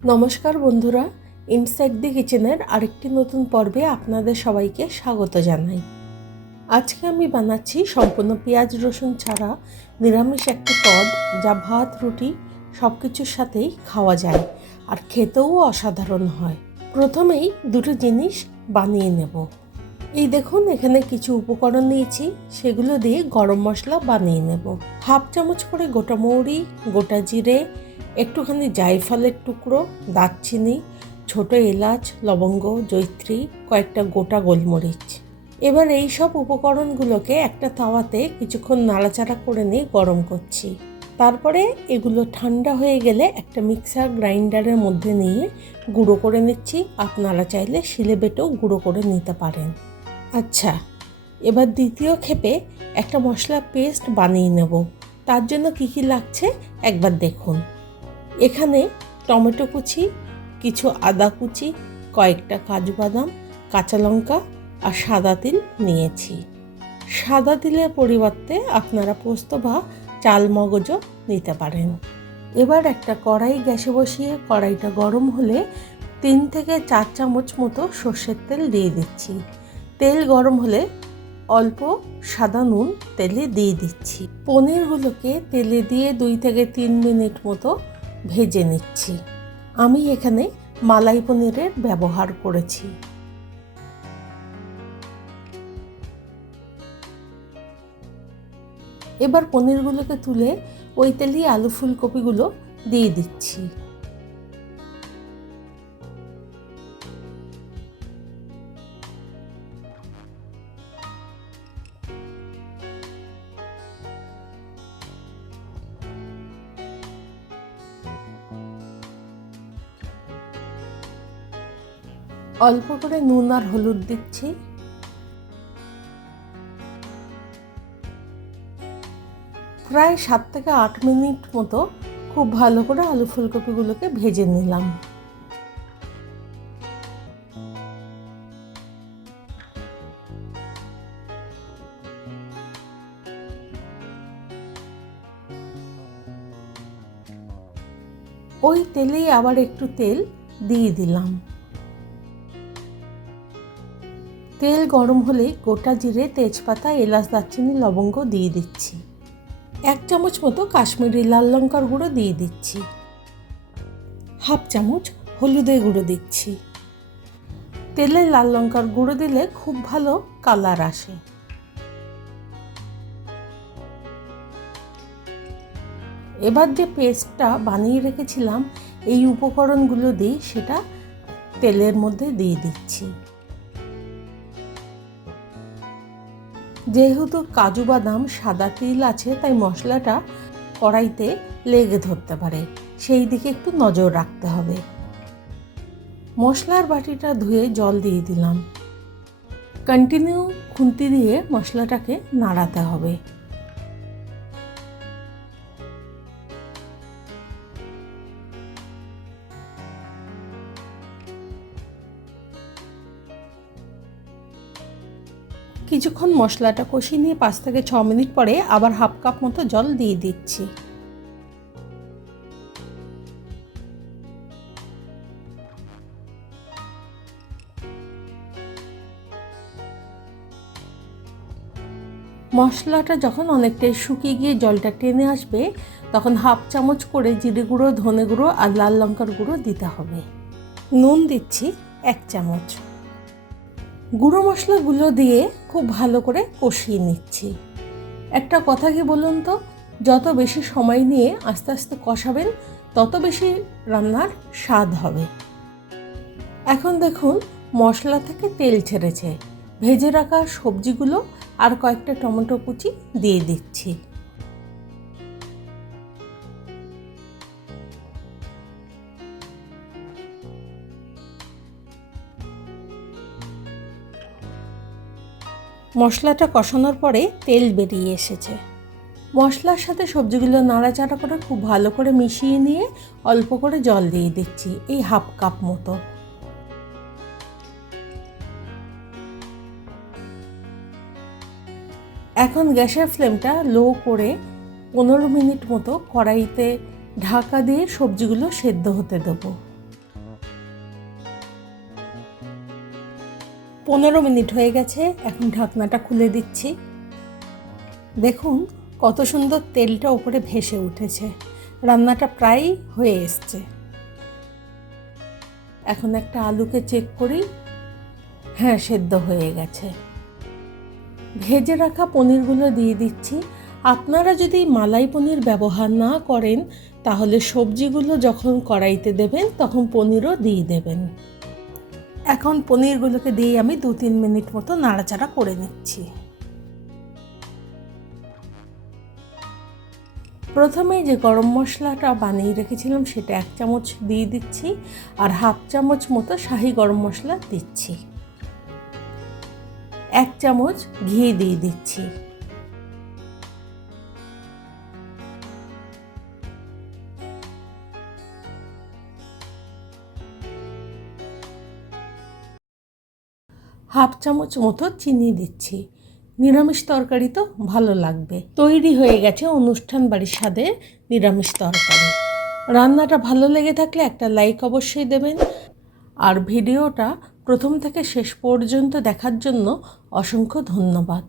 নমস্কার বন্ধুরা, ইনসাইড দি কিচেনের আরেকটি নতুন পর্বে আপনাদের সবাইকে স্বাগত জানাই। আজকে আমি বানাচ্ছি সম্পূর্ণ পেঁয়াজ রসুন ছাড়া নিরামিষ একটি পদ, যা ভাত রুটি সব কিছুর সাথেই খাওয়া যায় আর খেতেও অসাধারণ হয়। প্রথমেই দুটো জিনিস বানিয়ে নেব। এই দেখুন, এখানে কিছু উপকরণ নিয়েছি, সেগুলো দিয়ে গরম মশলা বানিয়ে নেব। হাফ চামচ করে গোটা মৌরি, গোটা জিরে, একটুখানি জায়ফলের টুকরো, দারচিনি, ছোট এলাচ, লবঙ্গ, জয়িত্রী, কয়েকটা গোটা গোলমরিচ। এবার এই সব উপকরণগুলোকে একটা তাওয়াতে কিছুক্ষণ নাড়াচাড়া করে নিয়ে গরম করছি। তারপরে এগুলো ঠান্ডা হয়ে গেলে একটা মিক্সার গ্রাইন্ডারের মধ্যে নিয়ে গুঁড়ো করে নিচ্ছি। আপনারা চাইলে শিলে বেটেও গুঁড়ো করে নিতে পারেন। আচ্ছা, এবার দ্বিতীয় ক্ষেপে একটা মশলা পেস্ট বানিয়ে নেব। তার জন্য কি কি লাগছে একবার দেখুন। এখানে টমেটো কুচি, কিছু আদা কুচি, কয়েকটা কাজু বাদাম, কাঁচা লঙ্কা আর সাদা তিল নিয়েছি। সাদা তিলের পরিবর্তে আপনারা পোস্ত বা চাল মগজও নিতে পারেন। এবার একটা কড়াই গ্যাসে বসিয়ে কড়াইটা গরম হলে 3 থেকে 4 চামচ মতো সর্ষের তেল দিয়ে দিচ্ছি। তেল গরম হলে অল্প সাদা নুন তেলে দিয়ে দিচ্ছি। পনিরগুলোকে তেলে দিয়ে 2 থেকে 3 মিনিট মতো ভেজে নিচ্ছি। আমি এখানে মালাই পনিরের ব্যবহার করেছি। এবার পনিরগুলোকে তুলে ওই তেলেই আলু ফুলকপিগুলো দিয়ে দিচ্ছি। অল্প করে নুন আর হলুদ দিচ্ছি। প্রায় 7 থেকে 8 মিনিট মতো খুব ভালো করে আলু ফুলকপিগুলোকে ভেজে নিলাম। ওই তেলেই আবার একটু তেল দিয়ে দিলাম। তেল গরম হলে গোটা জিরে, তেজপাতা, এলাচ, দারচিনি, লবঙ্গ দিয়ে দিচ্ছি। 1 চামচ মতো কাশ্মীরি লাল লঙ্কার গুঁড়ো দিয়ে দিচ্ছি। হাফ চামচ হলুদের গুঁড়ো দিচ্ছি। তেলে লাল লঙ্কার গুঁড়ো দিলে খুব ভালো কালার আসে। এবার যে পেস্টটা বানিয়ে রেখেছিলাম এই উপকরণগুলো দিয়ে সেটা তেলের মধ্যে দিয়ে দিচ্ছি। যেহেতু কাজু বাদাম, সাদা তিল আছে, তাই মশলাটা কড়াইতে লেগে ধরতে পারে, সেই দিকে একটু নজর রাখতে হবে। মশলার বাটিটা ধুয়ে জল দিয়ে দিলাম। কন্টিনিউ খুন্তি দিয়ে মশলাটাকে নাড়াতে হবে। কিছুক্ষণ মশলাটা কষিয়ে নিয়ে 5 থেকে 6 মিনিট পরে আবার হাফ কাপ মতো জল দিয়ে দিচ্ছি। মশলাটা যখন অনেকটাই শুকিয়ে গিয়ে জলটা টেনে আসবে, তখন হাফ চামচ করে জিরে গুঁড়ো, ধনে গুঁড়ো আর লাল লঙ্কার গুঁড়ো দিতে হবে। নুন দিচ্ছি 1 চামচ। গুঁড়ো মশলাগুলো দিয়ে খুব ভালো করে কষিয়ে নিচ্ছি। একটা কথা কি বলুন তো, যত বেশি সময় নিয়ে আস্তে আস্তে কষাবেন তত বেশি রান্নার স্বাদ হবে। এখন দেখুন মশলা থেকে তেল ছেড়েছে। ভেজে রাখা সবজিগুলো আর কয়েকটা টমেটো কুচি দিয়ে দিচ্ছি। মশলাটা কষানোর পরে তেল বেরিয়ে এসেছে। মশলার সাথে সবজিগুলো নাড়াচাড়া করে খুব ভালো করে মিশিয়ে নিয়ে অল্প করে জল দিয়ে দিচ্ছি, এই হাফ কাপ মতো। এখন গ্যাসের ফ্লেমটা লো করে 15 মিনিট মতো কড়াইতে ঢাকা দিয়ে সবজিগুলো সেদ্ধ হতে দেবো। 15 মিনিট হয়ে গেছে, এখন ঢাকনাটা খুলে দিচ্ছি। দেখুন কত সুন্দর তেলটা উপরে ভেসে উঠেছে, রান্নাটা প্রায় হয়ে এসছে। এখন একটা আলুকে চেক করি, হ্যাঁ সেদ্ধ হয়ে গেছে। ভেজে রাখা পনিরগুলো দিয়ে দিচ্ছি। আপনারা যদি মালাই পনির ব্যবহার না করেন তাহলে সবজিগুলো যখন কড়াইতে দেবেন তখন পনিরও দিয়ে দেবেন। এখন পনিরগুলোকে দিয়ে আমি 2-3 মিনিট মতো নাড়াচাড়া করে নিচ্ছি। প্রথমে যে গরম মশলাটা বানিয়ে রেখেছিলাম সেটা 1 চামচ দিয়ে দিচ্ছি, আর 1/2 চামচ মতো শাহি গরম মশলা দিচ্ছি। 1 চামচ ঘি দিয়ে দিচ্ছি। হাফ চামচ মতো চিনি দিচ্ছি। নিরামিষ তরকারি তো ভালো লাগবে। তৈরি হয়ে গেছে অনুষ্ঠান বাড়ির স্বাদে নিরামিষ তরকারি। রান্নাটা ভালো লেগে থাকলে একটা লাইক অবশ্যই দেবেন, আর ভিডিওটা প্রথম থেকে শেষ পর্যন্ত দেখার জন্য অসংখ্য ধন্যবাদ।